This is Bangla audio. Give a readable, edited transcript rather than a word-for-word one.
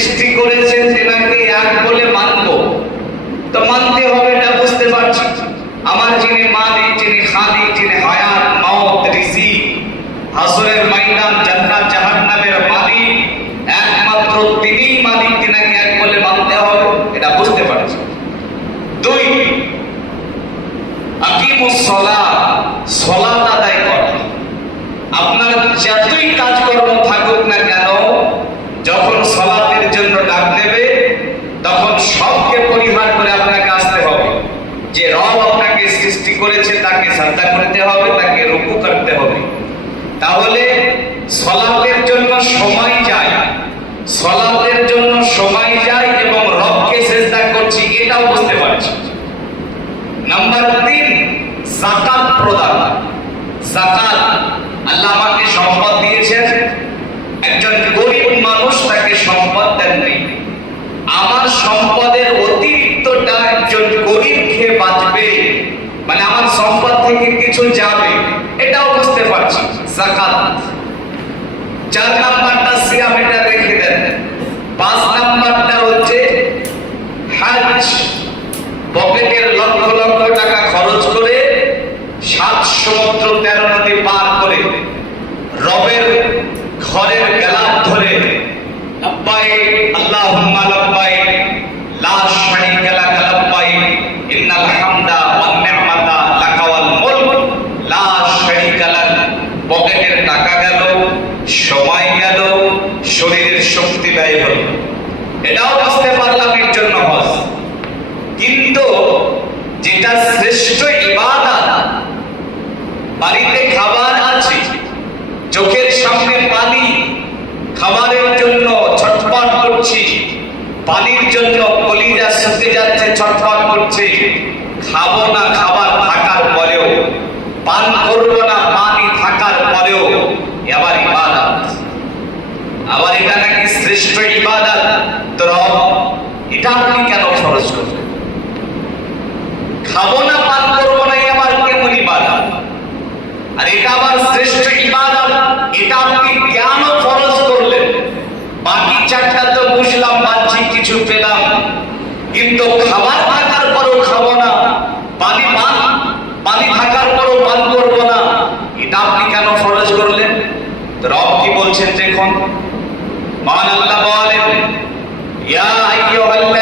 সৃষ্টি করেছেন তেনাকে এক বলে মানব, তো মানতে হবে, এটা বুঝতে পারছি। আমার যিনি মালিক, যিনি খালিক, যিনি হায়াত, মওত, রিজিক, হাসরের ময়দান, জান্নাত জাহান্নামের মালিক, একমাত্র তিনিই মালিক, তিনাকে এক বলে মানতে হবে, এটা বুঝতে পারছি। দুই, আকিমুস সালাত, সালাত আদায় করা। আপনার যতই কাজকর্ম থাকুক না কেন, যখন সালাতের জন্য ডাক দেবে তখন সবকে পরিহার করে আপনাকে আসতে হবে। যে রব আপনাকে সৃষ্টি করেছে তাকে সাজদা করতে হবে, তাকে রুকু করতে হবে। তাহলে সালাতের জন্য সময় যায়, সালাতের জন্য সময় যায় এবং রবকে সিজদা করছি, এটাও বুঝতে পারছি। নাম্বার 3, যাকাত প্রদান। যাকাত, আল্লাহ আমাকে সম্পদ দিয়েছেন, একজন গরিব মানুষ, তাকে সম্পদ দেননি, আমার সম্পদের অতিরিক্তটা একজন গরিব খেয়ে বাঁচবে, মানে আমার সম্পদ থেকে কিছু যাবে, এটাও বুঝতে পারছি, যাকাত। 4 নাম্বারটা সিয়াম, এটা রেখে দেন। 5 নাম্বারটা হচ্ছে হজ। পকেটের লক্ষ লক্ষ টাকা খরচ করে 7 সমুদ্র 13 নদী পার করে রবের ঘরের গেলাপ ধরে লাব্বাইক আল্লাহুম্মা লাব্বাইক লা শারীকা লাক লাব্বাইক ইন্নাল হামদা ওয়ান নি'মাতা লাকা ওয়াল মুলক লা শারীকা লাক। পকেটের টাকা গেল, সময় গেল, শরীরের শক্তি ব্যয় হল, এটাও বুঝতে পারলাম এর জন্য হজ। কিন্তু যেটা শ্রেষ্ঠ ইবাদত, বাড়িতে খাবার আছে, চোখের সামনে পানি, খাবারের জন্য ছটফট করছি, পানির জন্য কলিজা শুকে যাচ্ছে, ছটফট করছে, খাবো না খাবার থাকার পরেও, পান করবো না পানি থাকার পরেও, আবার ইবাদত। আবার এটা নাকি শ্রেষ্ঠ ইবাদত, তো রব এটা আপনি কেন ফরজ করলেন? খাবো না পান করবো না, আবার কেমন ইবাদত? আর এটা আবার শ্রেষ্ঠ ইবাদত, এটা আপনি কেন ফরজ করলেন? বাকি 4টা তো বুঝলাম, বাহ্যিক কিছু পেলাম, কিন্তু খাবার থাকার পরও খাবো না, পানি থাকার পরও পান করবো না, এটা আপনি কেন ফরজ করলেন? রব কি বলছেন দেখুন, মহান আল্লাহ বলেন, ইয়া আইয়ুহাল্লাযীনা